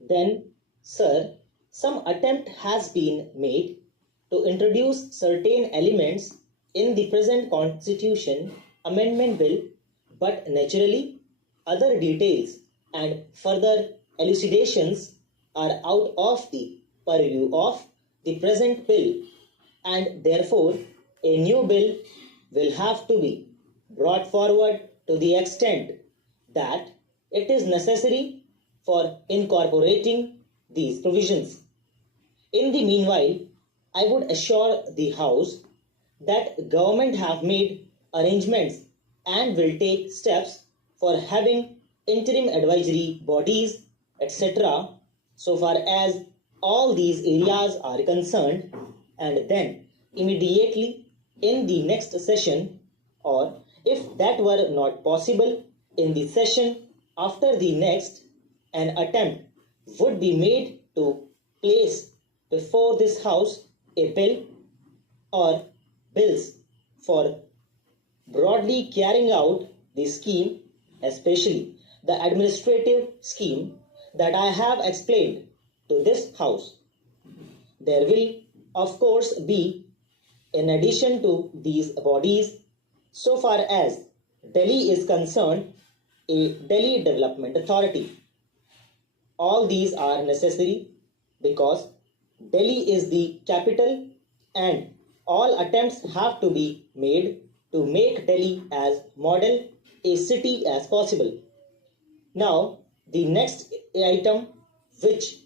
Then, sir, some attempt has been made to introduce certain elements in the present Constitution Amendment Bill, but naturally, other details and further elucidations are out of the purview of the present bill, and therefore a new bill will have to be brought forward to the extent that it is necessary for incorporating these provisions. In the meanwhile, I would assure the House that government have made arrangements and will take steps for having interim advisory bodies, etc., so far as all these areas are concerned, and then immediately in the next session, or if that were not possible, in the session after the next, an attempt would be made to place before this House a bill or bills for broadly carrying out the scheme, especially the administrative scheme that I have explained to this House. There will, of course, be, in addition to these bodies, so far as Delhi is concerned, a Delhi Development Authority. All these are necessary because Delhi is the capital and all attempts have to be made to make Delhi as model a city as possible. Now, the next item which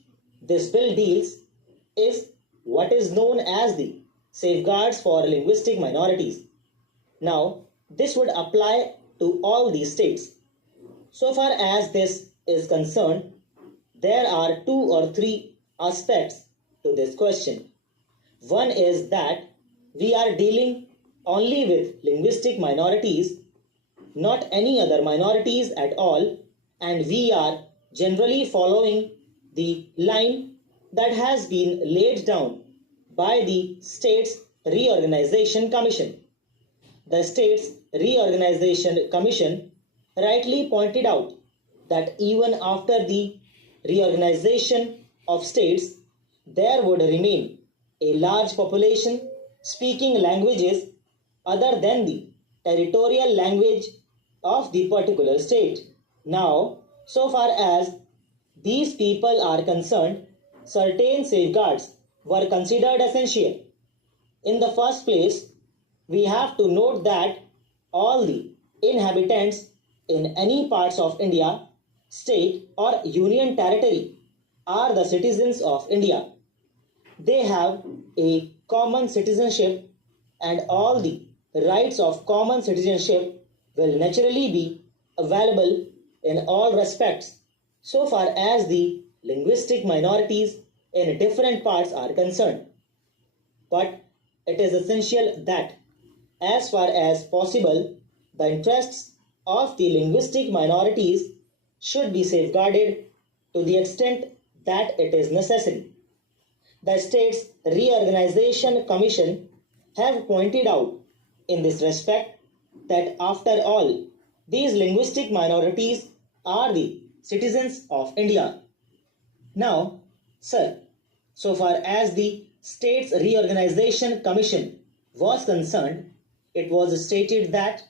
this bill deals is what is known as the safeguards for linguistic minorities. Now, this would apply to all the states. So far as this is concerned, there are two or three aspects to this question. One is that we are dealing only with linguistic minorities, not any other minorities at all, and we are generally following the line that has been laid down by the States Reorganization Commission. The States Reorganization Commission rightly pointed out that even after the reorganization of states, there would remain a large population speaking languages other than the territorial language of the particular state. Now, so far as these people are concerned, certain safeguards were considered essential. In the first place, we have to note that all the inhabitants in any parts of India, state or union territory are the citizens of India. They have a common citizenship and all the rights of common citizenship will naturally be available in all respects so far as the linguistic minorities in different parts are concerned. But it is essential that as far as possible, the interests of the linguistic minorities should be safeguarded to the extent that it is necessary. The States Reorganization Commission have pointed out in this respect that after all, these linguistic minorities are the citizens of India. Now, sir, so far as the States Reorganization Commission was concerned, it was stated that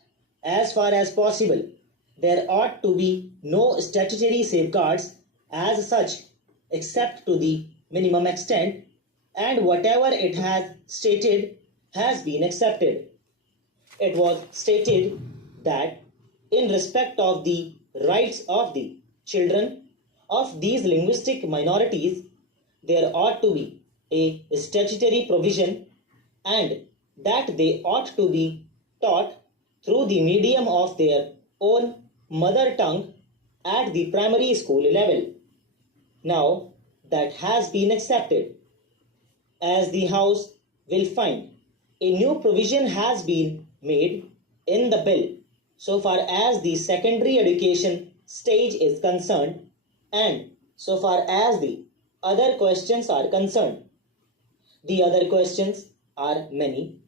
as far as possible, there ought to be no statutory safeguards as such except to the minimum extent, and whatever it has stated has been accepted. It was stated that in respect of the rights of the children of these linguistic minorities, there ought to be a statutory provision and that they ought to be taught through the medium of their own mother tongue at the primary school level. Now, that has been accepted. As the House will find, a new provision has been made in the bill so far as the secondary education stage is concerned and so far as the other questions are concerned. The other questions are many,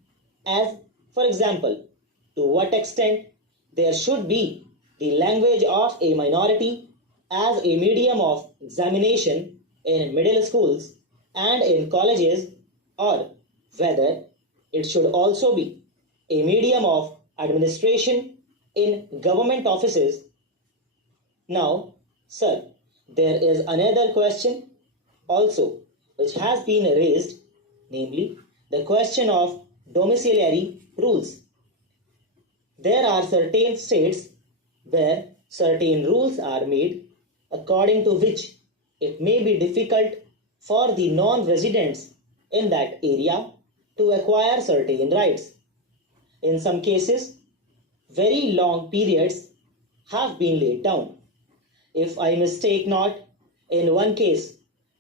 as for example, to what extent there should be the language of a minority as a medium of examination in middle schools and in colleges, or whether it should also be a medium of administration in government offices. Now, sir, there is another question also which has been raised, namely the question of domiciliary rules. There are certain states where certain rules are made according to which it may be difficult for the non-residents in that area to acquire certain rights. In some cases, very long periods have been laid down. If I mistake not, in one case,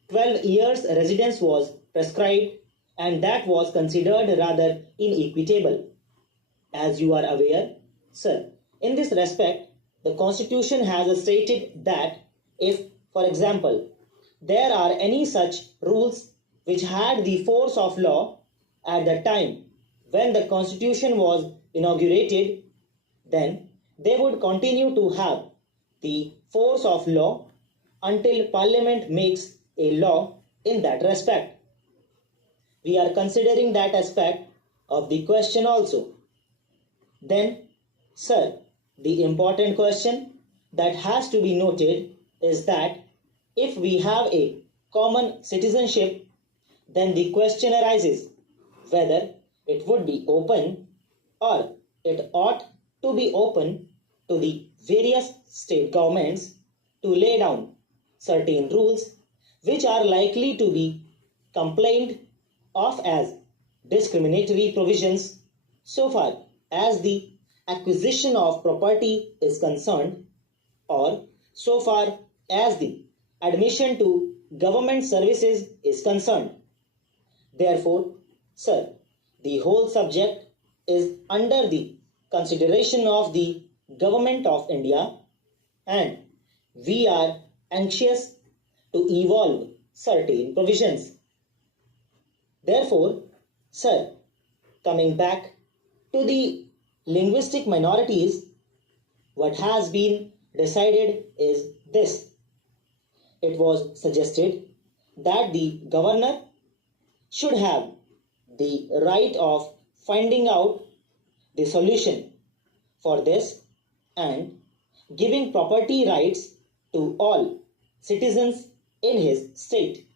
12 years residence was prescribed, and that was considered rather inequitable. As you are aware, sir, in this respect, the Constitution has stated that if, for example, there are any such rules which had the force of law at the time when the Constitution was inaugurated, then they would continue to have the force of law until Parliament makes a law in that respect. We are considering that aspect of the question also. Then, sir, the important question that has to be noted is that if we have a common citizenship, then the question arises whether it would be open or it ought to be open to the various state governments to lay down certain rules which are likely to be complained of as discriminatory provisions so far as the acquisition of property is concerned, or so far as the admission to government services is concerned. Therefore, sir, the whole subject is under the consideration of the Government of India, and we are anxious to evolve certain provisions. Therefore, sir, coming back to the linguistic minorities, what has been decided is this. It was suggested that the governor should have the right of finding out the solution for this and giving property rights to all citizens in his state.